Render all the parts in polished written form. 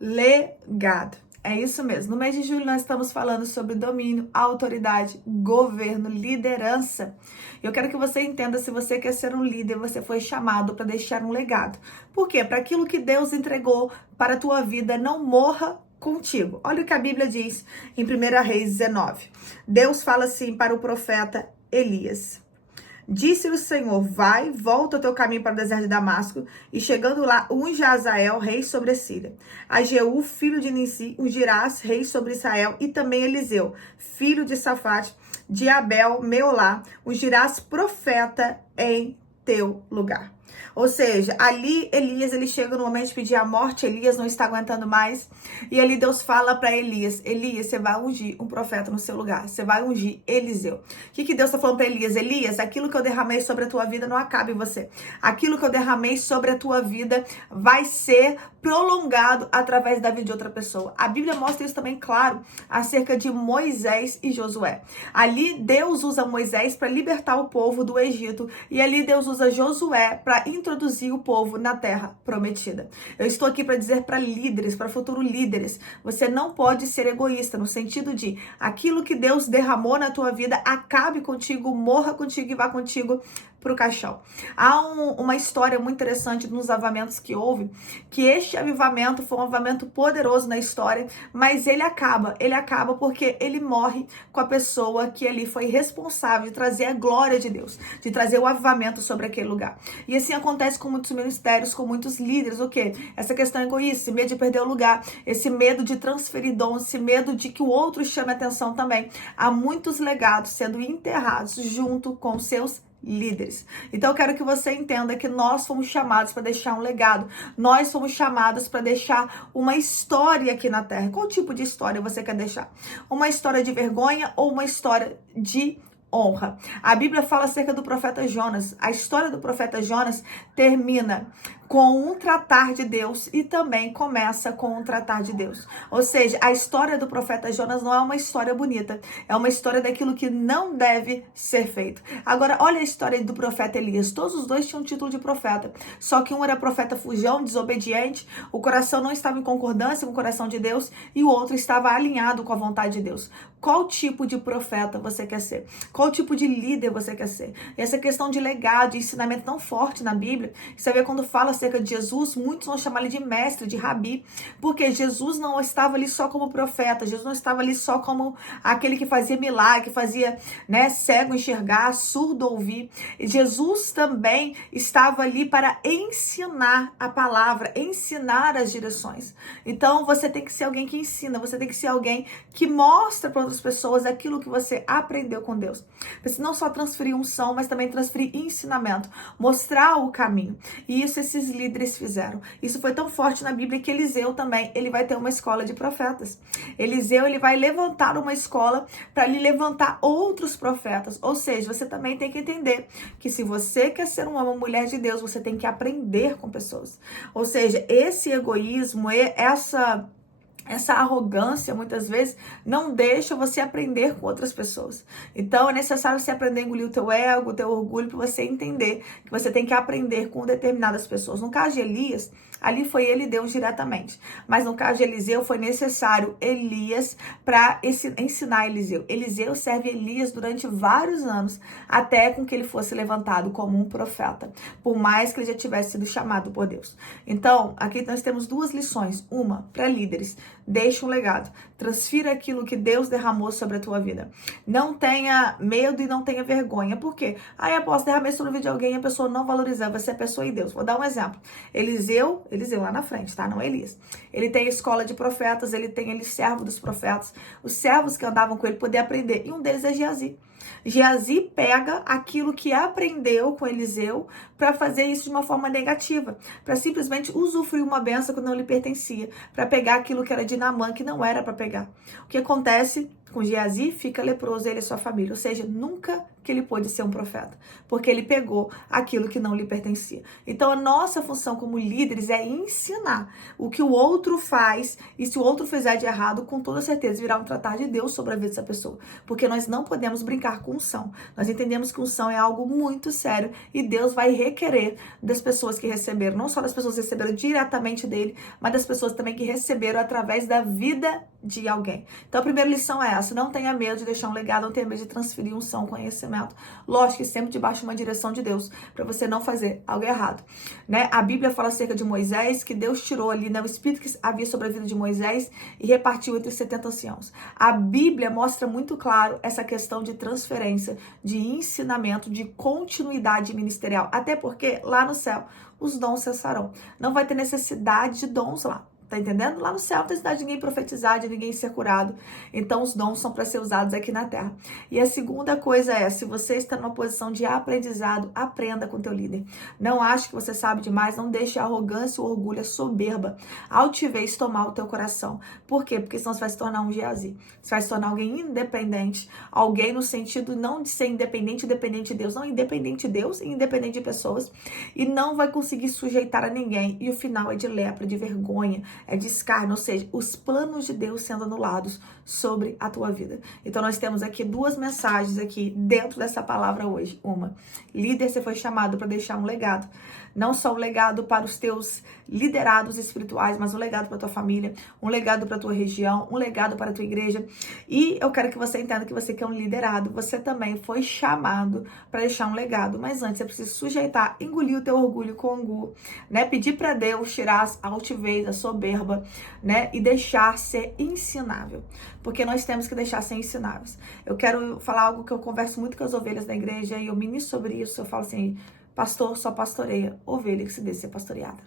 legado. É isso mesmo. No mês de julho nós estamos falando sobre domínio, autoridade, governo, liderança. Eu quero que você entenda, se você quer ser um líder, você foi chamado para deixar um legado. Por quê? Para aquilo que Deus entregou para a tua vida não morra contigo. Olha o que a Bíblia diz em 1 Reis 19. Deus fala assim para o profeta Elias. Disse o Senhor, vai, volta o teu caminho para o deserto de Damasco, e chegando lá, unge a Azael, rei sobre a Síria. A Jeú, filho de Nissi, ungirás, rei sobre Israel, e também Eliseu, filho de Safate, de Abel, Meolá, ungirás profeta em teu lugar. Ou seja, ali Elias, ele chega no momento de pedir a morte, Elias não está aguentando mais, e ali Deus fala para Elias, Elias, você vai ungir um profeta no seu lugar, você vai ungir Eliseu. O que Deus está falando para Elias? Elias, aquilo que eu derramei sobre a tua vida não acaba em você. Aquilo que eu derramei sobre a tua vida vai ser prolongado através da vida de outra pessoa. A Bíblia mostra isso também claro acerca de Moisés e Josué. Ali Deus usa Moisés para libertar o povo do Egito, e ali Deus usa Josué para introduzir o povo na terra prometida. Eu estou aqui para dizer para líderes, para futuros líderes, você não pode ser egoísta no sentido de aquilo que Deus derramou na tua vida acabe contigo, morra contigo e vá contigo para o caixão. Há uma história muito interessante nos avivamentos que houve, que este avivamento foi um avivamento poderoso na história, mas ele acaba porque ele morre com a pessoa que ali foi responsável de trazer a glória de Deus, de trazer o avivamento sobre aquele lugar. E assim acontece com muitos ministérios, com muitos líderes, o quê? Essa questão egoísta, esse medo de perder o lugar, esse medo de transferir dons, esse medo de que o outro chame atenção também. Há muitos legados sendo enterrados junto com seus líderes. Então eu quero que você entenda que nós fomos chamados para deixar um legado. Nós fomos chamados para deixar uma história aqui na Terra. Qual tipo de história você quer deixar? Uma história de vergonha ou uma história de honra? A Bíblia fala acerca do profeta Jonas. A história do profeta Jonas termina com um tratar de Deus e também começa com um tratar de Deus. Ou seja, a história do profeta Jonas não é uma história bonita, é uma história daquilo que não deve ser feito. Agora, olha a história do profeta Elias. Todos os dois tinham o título de profeta, só que um era profeta fujão, desobediente, o coração não estava em concordância com o coração de Deus, e o outro estava alinhado com a vontade de Deus. Qual tipo de profeta você quer ser? Qual tipo de líder você quer ser? E essa questão de legado, de ensinamento tão forte na Bíblia, você vê quando fala acerca de Jesus, muitos vão chamar ele de mestre, de rabi, porque Jesus não estava ali só como profeta, Jesus não estava ali só como aquele que fazia milagre, que fazia, cego enxergar, surdo ouvir. Jesus também estava ali para ensinar a palavra, ensinar as direções. Então você tem que ser alguém que ensina, você tem que ser alguém que mostra para outras pessoas aquilo que você aprendeu com Deus. Você não só transferir unção, mas também transferir ensinamento, mostrar o caminho. E isso esses líderes fizeram. Isso foi tão forte na Bíblia que Eliseu também, ele vai ter uma escola de profetas. Eliseu, ele vai levantar uma escola para lhe levantar outros profetas. Ou seja, você também tem que entender que se você quer ser um homem ou mulher de Deus, você tem que aprender com pessoas. Ou seja, esse egoísmo, essa arrogância, muitas vezes, não deixa você aprender com outras pessoas. Então, é necessário você aprender a engolir o teu ego, o teu orgulho, para você entender que você tem que aprender com determinadas pessoas. No caso de Elias, ali foi ele e Deus diretamente. Mas no caso de Eliseu, foi necessário Elias para ensinar Eliseu. Eliseu serve Elias durante vários anos, até com que ele fosse levantado como um profeta, por mais que ele já tivesse sido chamado por Deus. Então, aqui nós temos duas lições. Uma, para líderes: deixa um legado, transfira aquilo que Deus derramou sobre a tua vida. Não tenha medo e não tenha vergonha. Por quê? Eu posso derramar sobre a vida de alguém e a pessoa não valorizar, você é pessoa e Deus. Vou dar um exemplo. Eliseu lá na frente, tá? Não Elias. Ele tem a escola de profetas, ele tem ele servo dos profetas. Os servos que andavam com ele podiam aprender, e um deles é Geazi. Geazi pega aquilo que aprendeu com Eliseu para fazer isso de uma forma negativa, para simplesmente usufruir uma benção que não lhe pertencia, para pegar aquilo que era de Naamã, que não era para pegar. O que acontece com Geazi, fica leproso ele e sua família. Ou seja, nunca que ele pôde ser um profeta, porque ele pegou aquilo que não lhe pertencia. Então, a nossa função como líderes é ensinar o que o outro faz, e se o outro fizer de errado, com toda certeza virá um tratar de Deus sobre a vida dessa pessoa, porque nós não podemos brincar com unção. Nós entendemos que unção é algo muito sério e Deus vai requerer das pessoas que receberam, não só das pessoas que receberam diretamente dele, mas das pessoas também que receberam através da vida de alguém. Então, a primeira lição é essa: não tenha medo de deixar um legado, não tenha medo de transferir unção, conhecimento. Lógico que sempre debaixo de uma direção de Deus, para você não fazer algo errado, né? A Bíblia fala acerca de Moisés, que Deus tirou ali, né, o espírito que havia sobre a vida de Moisés e repartiu entre 70 anciãos. A Bíblia mostra muito claro essa questão de transferência, de ensinamento, de continuidade ministerial. Até porque lá no céu os dons cessarão. Não vai ter necessidade de dons lá. Tá entendendo? Lá no céu não tem necessidade de ninguém profetizar, de ninguém ser curado. Então, os dons são para ser usados aqui na terra. E a segunda coisa é, se você está numa posição de aprendizado, aprenda com o teu líder. Não ache que você sabe demais, não deixe a arrogância, o orgulho, a soberba, a altivez tomar o teu coração. Por quê? Porque senão você vai se tornar um Geazi. Você vai se tornar alguém independente. Alguém no sentido não de ser independente de Deus, não, independente de Deus e independente de pessoas. E não vai conseguir sujeitar a ninguém. E o final é de lepra, de vergonha, é de escárnio, ou seja, os planos de Deus sendo anulados sobre a tua vida. Então nós temos aqui duas mensagens aqui dentro dessa palavra hoje. Uma, líder, você foi chamado para deixar um legado. Não só um legado para os teus liderados espirituais, mas um legado para a tua família, um legado para a tua região, um legado para a tua igreja. E eu quero que você entenda que você que é um liderado, você também foi chamado para deixar um legado. Mas antes você precisa sujeitar, engolir o teu orgulho com angu, né? Pedir para Deus tirar a altivez, a soberba, né? E deixar ser ensinável. Porque nós temos que deixar ser ensináveis. Eu quero falar algo que eu converso muito com as ovelhas da igreja e eu ministro sobre isso. Eu falo assim: pastor só pastoreia ovelha que se deixa ser pastoreada.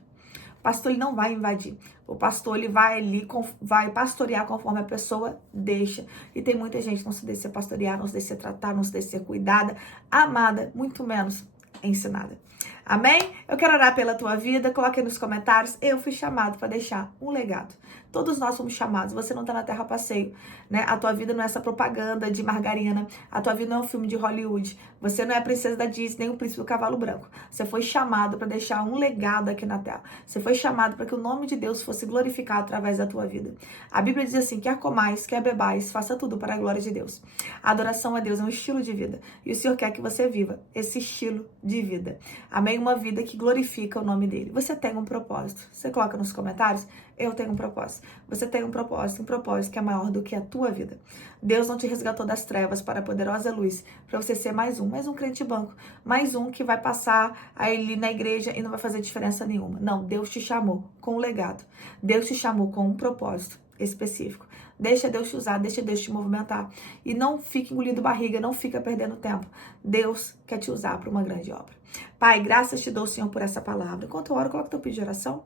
O pastor, ele não vai invadir. O pastor, ele vai ali, vai pastorear conforme a pessoa deixa. E tem muita gente que não se deixa ser pastorear, não se deixa ser tratar, não se deixa ser cuidada, amada, muito menos ensinada. Amém? Eu quero orar pela tua vida. Coloque aí nos comentários. Eu fui chamado para deixar um legado. Todos nós somos chamados. Você não está na terra a passeio, né? A tua vida não é essa propaganda de margarina. A tua vida não é um filme de Hollywood. Você não é a princesa da Disney, nem o príncipe do cavalo branco. Você foi chamado para deixar um legado aqui na terra. Você foi chamado para que o nome de Deus fosse glorificado através da tua vida. A Bíblia diz assim: quer comais, quer bebais, faça tudo para a glória de Deus. A adoração a Deus é um estilo de vida. E o Senhor quer que você viva esse estilo de vida. Amém? Uma vida que glorifica o nome dele. Você tem um propósito. Você coloca nos comentários: eu tenho um propósito. Você tem um propósito que é maior do que a tua vida. Deus não te resgatou das trevas para a poderosa luz, para você ser mais um crente banco, mais um que vai passar ali na igreja e não vai fazer diferença nenhuma. Não, Deus te chamou com um legado. Deus te chamou com um propósito específico. Deixa Deus te usar, deixa Deus te movimentar. E não fique engolindo barriga, não fica perdendo tempo. Deus quer te usar para uma grande obra. Pai, graças te dou, Senhor, por essa palavra. Enquanto eu oro, coloca teu pedido de oração.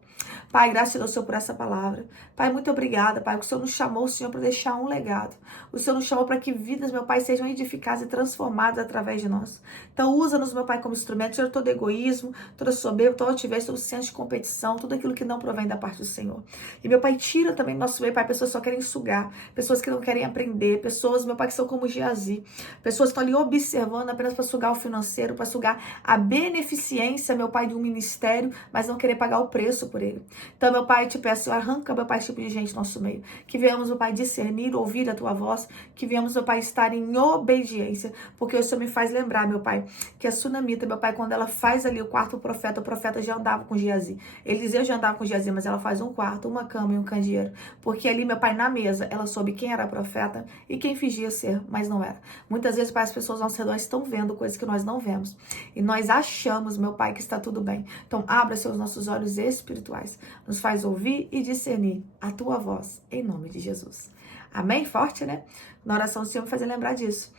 Pai, graças te dou, Senhor, por essa palavra. Pai, muito obrigada, Pai, que o Senhor nos chamou, Senhor, para deixar um legado. O Senhor nos chamou para que vidas, meu Pai, sejam edificadas e transformadas através de nós. Então, usa-nos, meu Pai, como instrumento. Tira todo egoísmo, toda soberba, toda altivez, todo senso de competição, tudo aquilo que não provém da parte do Senhor. E, meu Pai, tira também do nosso meio, Pai, pessoas que só querem sugar, pessoas que não querem aprender, pessoas, meu Pai, que são como Geazi, pessoas que estão ali observando apenas para sugar o financeiro, para sugar a beneficência, meu Pai, de um ministério, mas não querer pagar o preço por ele. Então, meu Pai, te peço, arranca, meu Pai, esse tipo de gente do nosso meio. Que venhamos, meu Pai, discernir, ouvir a tua voz, que venhamos, meu Pai, estar em obediência, porque o Senhor me faz lembrar, meu Pai, que a sunamita, meu Pai, quando ela faz ali o quarto profeta, o profeta já andava com Geazi. Eliseu já andava com Geazi, mas ela faz um quarto, uma cama e um candeeiro. Porque ali, meu Pai, na mesa, ela soube quem era profeta e quem fingia ser, mas não era. Muitas vezes, Pai, as pessoas ao nosso redor estão vendo coisas que nós não vemos. E nós achamos, meu Pai, que está tudo bem. Então, abra seus nossos olhos espirituais. Nos faz ouvir e discernir a tua voz, em nome de Jesus. Amém? Forte, né? Na oração do Senhor me fazer lembrar disso.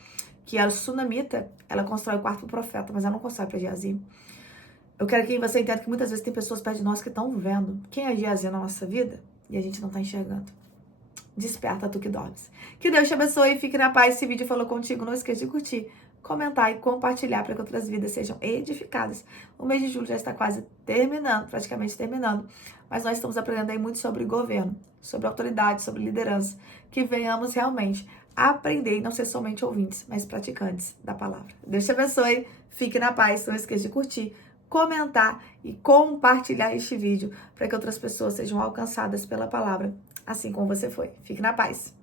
Que a sunamita, ela constrói o quarto pro profeta, mas ela não constrói para Geazi. Eu quero que você entenda que muitas vezes tem pessoas perto de nós que estão vendo quem é Geazi na nossa vida e a gente não está enxergando. Desperta tu que dormes. Que Deus te abençoe e fique na paz. Se esse vídeo falou contigo, não esqueça de curtir, comentar e compartilhar para que outras vidas sejam edificadas. O mês de julho já está quase terminando, praticamente terminando. Mas nós estamos aprendendo aí muito sobre governo, sobre autoridade, sobre liderança. Que venhamos realmente aprender e não ser somente ouvintes, mas praticantes da palavra. Deus te abençoe, fique na paz, não esqueça de curtir, comentar e compartilhar este vídeo para que outras pessoas sejam alcançadas pela palavra, assim como você foi. Fique na paz.